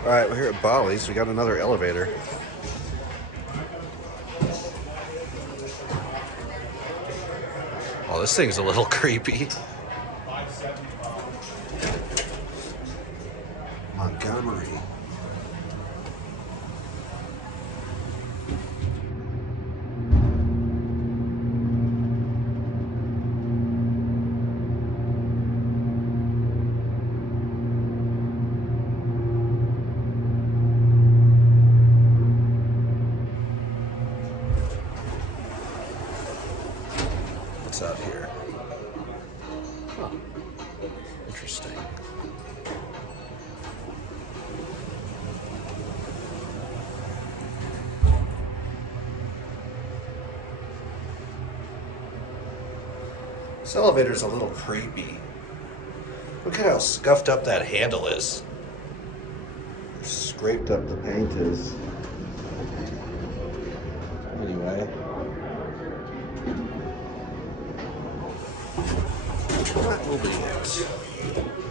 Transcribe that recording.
All right, we're here at Bally's. We got another elevator. Oh, this thing's a little creepy. Montgomery. What's out here? Huh. Interesting. This elevator's a little creepy. Look at how scuffed up that handle is. Scraped up the paint is. Anyway. That will be it.